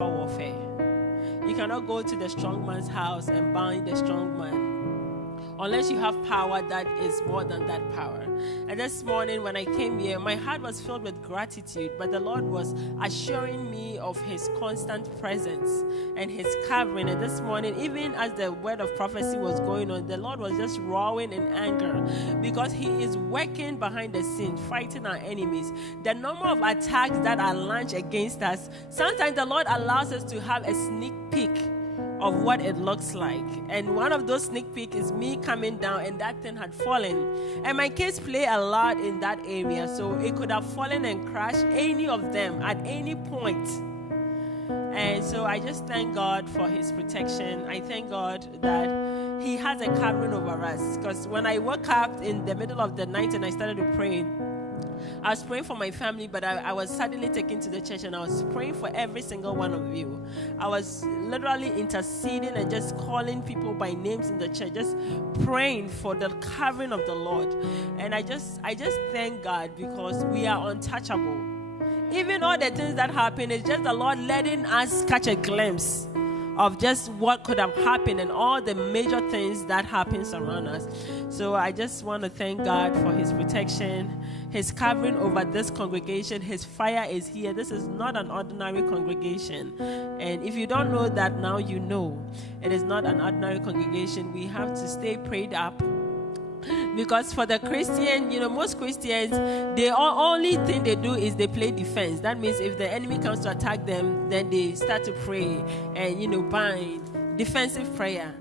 warfare. You cannot go to the strong man's house and bind the strong man unless you have power that is more than that power. And this morning when I came here, my heart was filled with gratitude, but the Lord was assuring me of his constant presence and his covering. And this morning, even as the word of prophecy was going on, the Lord was just roaring in anger because he is working behind the scenes, fighting our enemies. The number of attacks that are launched against us, sometimes the Lord allows us to have a sneak peek of what it looks like. And one of those sneak peeks is me coming down and that thing had fallen. And my kids play a lot in that area, so it could have fallen and crashed any of them at any point. And so I just thank God for his protection. I thank God that he has a covering over us. Because when I woke up in the middle of the night and I started to pray, I was praying for my family, but I was suddenly taken to the church and I was praying for every single one of you. I was literally interceding and just calling people by names in the church, just praying for the covering of the Lord. And I just thank God because we are untouchable. Even all the things that happen is just the Lord letting us catch a glimpse of just what could have happened and all the major things that happens around us. So I just want to thank God for his protection, his covering over this congregation. His fire is here. This is not an ordinary congregation. And if you don't know that now, you know. It is not an ordinary congregation. We have to stay prayed up. Because for the Christian, most Christians, the only thing they do is they play defense. That means if the enemy comes to attack them, then they start to pray and, bind. Defensive prayer.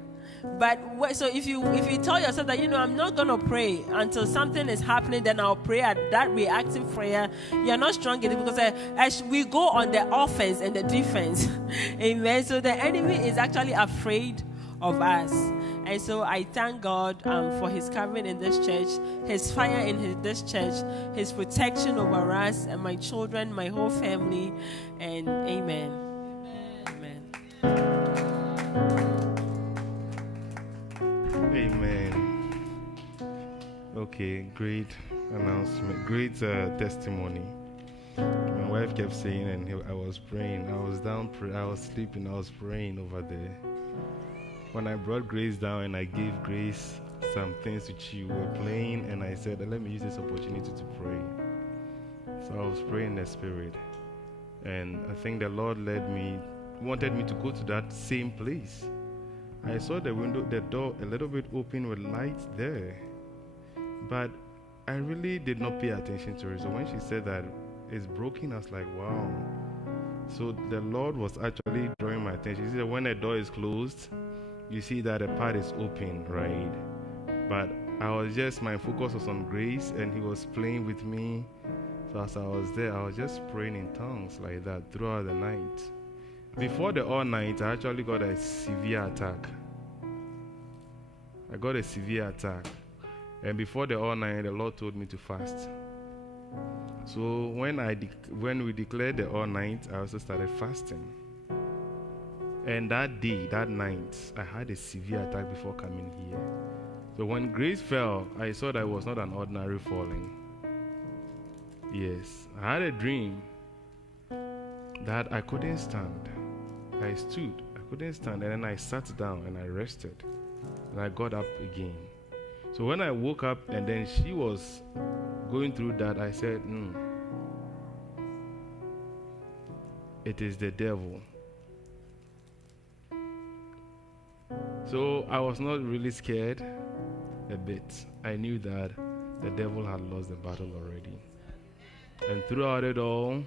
But so if you tell yourself that, I'm not going to pray until something is happening, then I'll pray at that reactive prayer, you're not strong in it because as we go on the offense and the defense. Amen. So the enemy is actually afraid of us. And so I thank God for his covering in this church, his fire in this church, his protection over us and my children, my whole family, and amen. Amen. Amen. Okay, great announcement, great testimony. My wife kept saying, and I was praying. I was down, I was sleeping, I was praying over there. When I brought Grace down and I gave Grace some things to chew, we were playing, and I said, let me use this opportunity to pray. So I was praying in the spirit, and I think the Lord wanted me to go to that same place. I saw the door a little bit open with lights there, but I really did not pay attention to her. So when she said that it's broken, I was like, wow. So the Lord was actually drawing my attention. You see that when a door is closed, you see that a part is open, right? But my focus was on Grace, and he was playing with me. So as I was there, I was just praying in tongues like that throughout the night. Before the all night, I actually got a severe attack. And before the all night, the Lord told me to fast. So when we declared the all night, I also started fasting. And that night, I had a severe attack before coming here. So when Grace fell, I saw that it was not an ordinary falling. Yes, I had a dream that I couldn't stand. I stood, I couldn't stand, and then I sat down and I rested. And I got up again. So when I woke up and then she was going through that, I said, it is the devil. So I was not really scared a bit. I knew that the devil had lost the battle already. And throughout it all,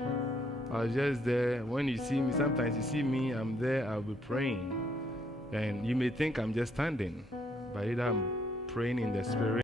I was just there. When you see me, sometimes you see me, I'm there, I'll be praying. And you may think I'm just standing, but either I'm praying in the spirit